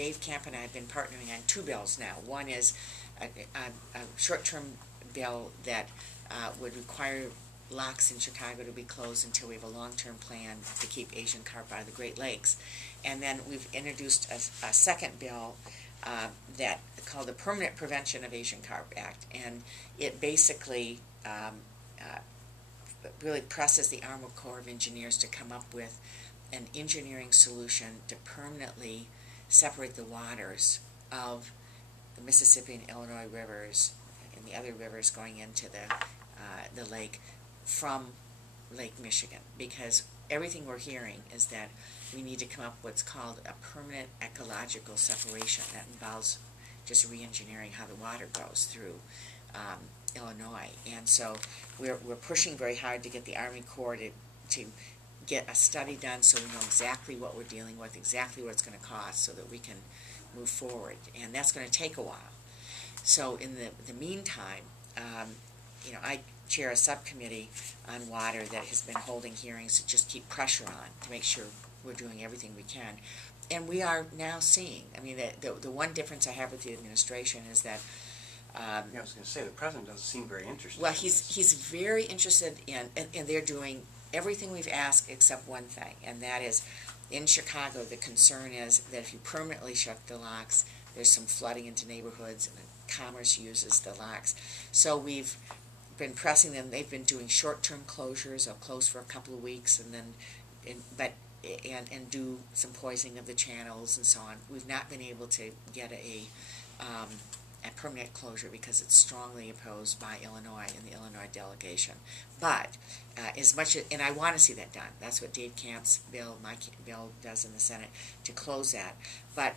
Dave Camp and I have been partnering on two bills now. One is a short-term bill that would require locks in Chicago to be closed until we have a long-term plan to keep Asian carp out of the Great Lakes. And then we've introduced a second bill that called the Permanent Prevention of Asian Carp Act, and it basically really presses the Army Corps of Engineers to come up with an engineering solution to permanently separate the waters of the Mississippi and Illinois rivers and the other rivers going into the lake from Lake Michigan, because everything we're hearing is that we need to come up with what's called a permanent ecological separation that involves just re-engineering how the water goes through Illinois. And so we're pushing very hard to get the Army Corps to get a study done so we know exactly what we're dealing with, exactly what it's going to cost, so that we can move forward. And that's going to take a while. So in the meantime, I chair a subcommittee on water that has been holding hearings to just keep pressure on to make sure we're doing everything we can. And we are now seeing, the one difference I have with the administration is that I was going to say, the president doesn't seem very interested. Well, he's very interested in, and they're doing everything we've asked except one thing, and that is, in Chicago, the concern is that if you permanently shut the locks, there's some flooding into neighborhoods, and commerce uses the locks. So we've been pressing them. They've been doing short-term closures. They'll close for a couple of weeks, and then, and do some poisoning of the channels and so on. We've not been able to get a permanent closure because it's strongly opposed by Illinois and the Illinois delegation. But as much as, and I want to see that done. That's what Dave Camp's bill, my bill, does in the Senate to close that. But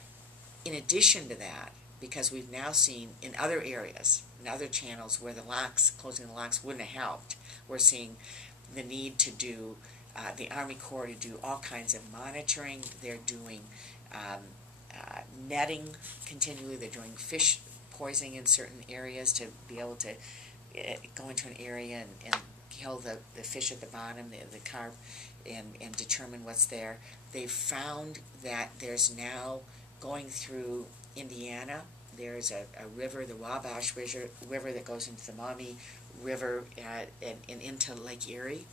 in addition to that, because we've now seen in other areas, in other channels where closing the locks wouldn't have helped, we're seeing the need to do the Army Corps to do all kinds of monitoring. They're doing netting continually. They're doing fish poisoning in certain areas to be able to go into an area and kill the fish at the bottom, the carp, and determine what's there. They've found that there's now, going through Indiana, there's a river, the Wabash River, that goes into the Maumee River and into Lake Erie.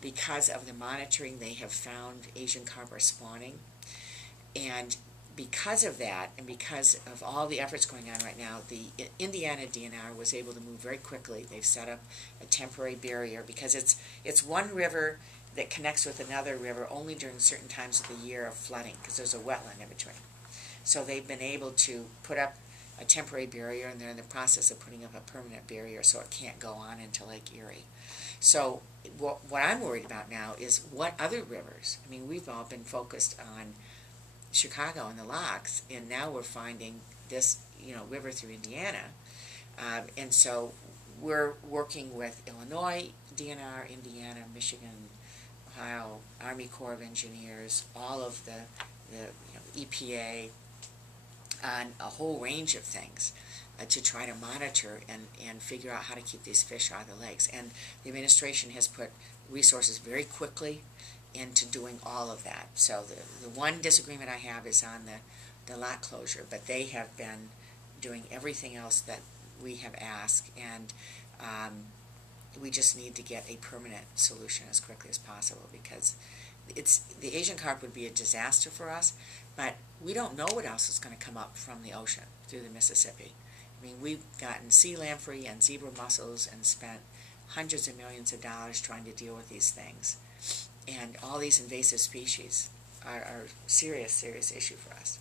Because of the monitoring, they have found Asian carp are spawning. And because of that, and because of all the efforts going on right now, the Indiana DNR was able to move very quickly. They've set up a temporary barrier because it's one river that connects with another river only during certain times of the year of flooding, because there's a wetland in between. So they've been able to put up a temporary barrier, and they're in the process of putting up a permanent barrier so it can't go on into Lake Erie. So what I'm worried about now is what other rivers. We've all been focused on Chicago and the locks, and now we're finding this river through Indiana, and so we're working with Illinois DNR, Indiana, Michigan, Ohio, Army Corps of Engineers, all of the EPA, on a whole range of things to try to monitor and figure out how to keep these fish out of the lakes. And the administration has put resources very quickly into doing all of that. So the one disagreement I have is on the lock closure, but they have been doing everything else that we have asked, and we just need to get a permanent solution as quickly as possible, because the Asian carp would be a disaster for us, but we don't know what else is going to come up from the ocean through the Mississippi. We've gotten sea lamprey and zebra mussels and spent hundreds of millions of dollars trying to deal with these things. And all these invasive species are a serious, serious issue for us.